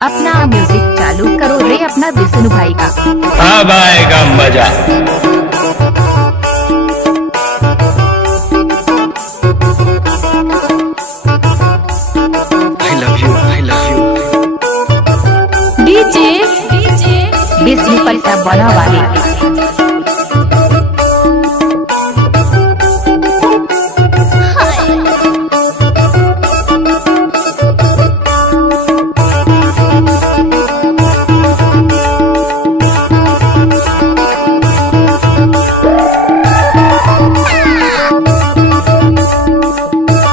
अपना म्यूजिक चालू करो रे अपना विष्णु भाई का। अब आएगा मजा। I love you, I love you। DJ Vishnu पट्टा बना वाले।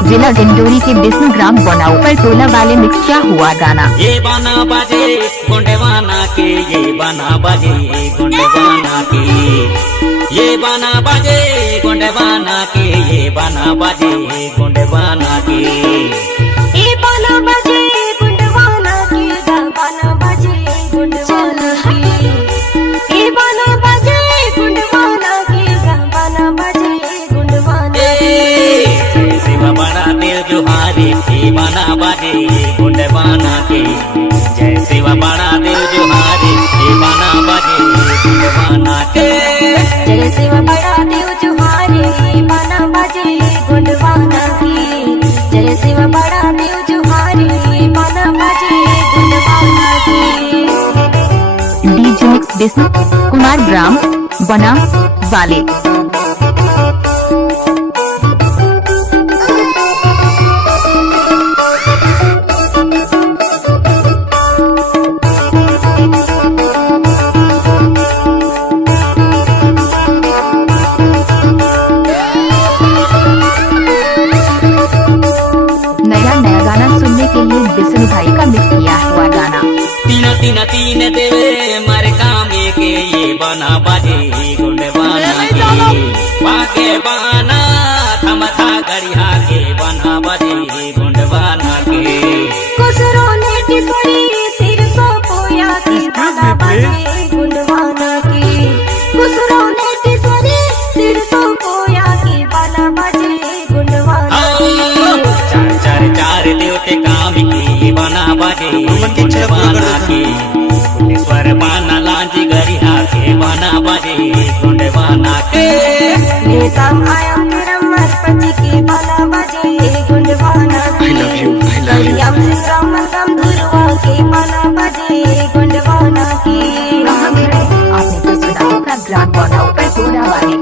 जिला डिंडोरी के विष्णु ग्राम बनाओ पर टोला वाले मिक्स क्या हुआ गाना। ये बना बाजे गुंडेवाना के, ये बना बाजे गुंडेवाना के, ये बना बाजे गुंडेवाना के, ये बना बाजे गुंडेवाना के, ये बना बाजे गुंडेवाना के, बना बाजे गुंडेवाना के, ये बना बाजे गुंडेवाना के, बना बाजे गुंडेवाना के। शिव बड़ा दिल जुहारी, ये बना बाजे गुंडेवाना के, जय शिव बड़ा दिल जुहारी, ये बना बाजे गुंडेवाना के, जय शिव बड़ा देव जुहारे, बना बाजे गुंडवाना की, जय शिव बड़ा देव जुहारे, बना बाजे गुंडवाना की। DJ mix Vishnu Kumar gram बना वाले। नया गाना सुनने के लिए विष्णु भाई का मिक्स किया हुआ गाना। तीन देवे मारे कामे के, ये बना बाजे गुंडेवाना के, वाके बाना थमथा गड़िया के, बना बाजे गुंडेवाना के, कुसरो ने टिसरी सिर सो पोया की, बना बाजे गुंडवाना की, कुसरो ने टिसरी सिर सो पोया की, बना बाजे गुंडवाना की। चार देवते काम की, बना बाजे गुंडेवाना की, ईश्वर बाना लांजी गरिया के, बना बाजे गुंडेवाना के, नेताम आयम तिरम मरपति की, बना बाजे गुंडवाना की। I love you, I love you। कलियाम सिंगराम मंगम धुरवा के, बना बाजे गुंडवाना की। कहाँ गए? आपने तो सुना होगा ग्राम बनाओ पर टोला वाले।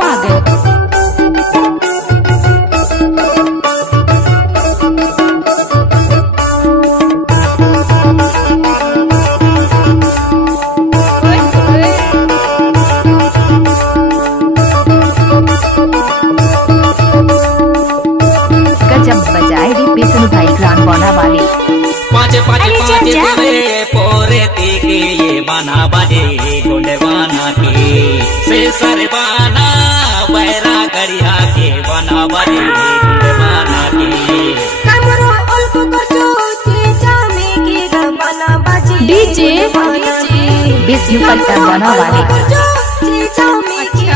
पागल गजब बजाए रे विष्णु भाई ग्राम बना वाले। पाँच देवे पोरे के, ये बना बाजे गुंडेवाना के, शेषर बाना बैरा गरिया के, बना बाजे गुंडेवाना के, कमरो उल्को करचो चीचा में की, बना बाजे गुंडवाना की। विष्णु पट्टा बना वाले। करचो चीचा में की,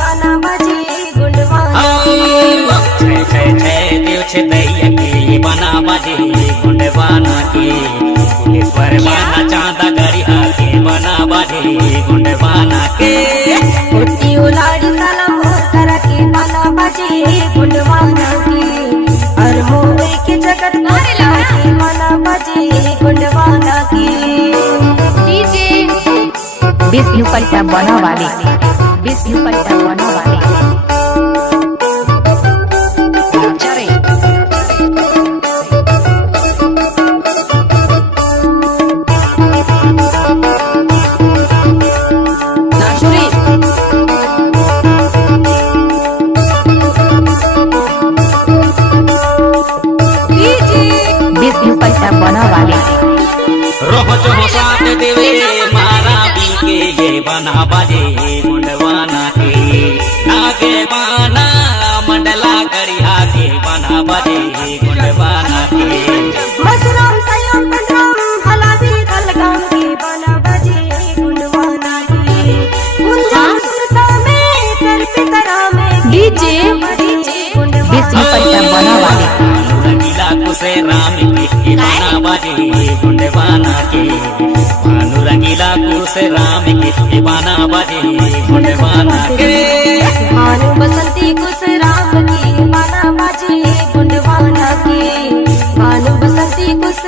बना बाजे गुंडवाना की। छे देव छे दैया के, ये बना बाजे गुंडेवाना के, ईश्वर बाना चांदा गरिया के, बना बाजे गुंडेवाना के, उठी उलाड़ी साला मोर करा के, बना बाजे गुंडवाना की। हर मोए के जगत मारला के, बना बाजे गुंडवाना की। विष्णु पट्टा बना वाले। विष्णु पट्टा बना वाले। विष्णु पट्टा बना वाले। रोह जो साथ देवे मारा बी के, ये बना बाजे गुंडवाना के, नागे बाना मंडला गरिया के, बना बाजे गुंडवाना के, मसराम सयम पंडराम हलावी कलगाम के, बना बाजे गुंडवाना की। गुंजाम सुरसा में कर पितरा में, डीजे विष्णु पट्टा बना वाले। कुछ राम के ये बाना बाजे गुंडवाना के भानु रंगीला कुछ राम के ये बाना बाजे गुंडवाना के भानु बसंती कुछ राम की बाना बाजे गुंडवाना की भानु बसंती कुछ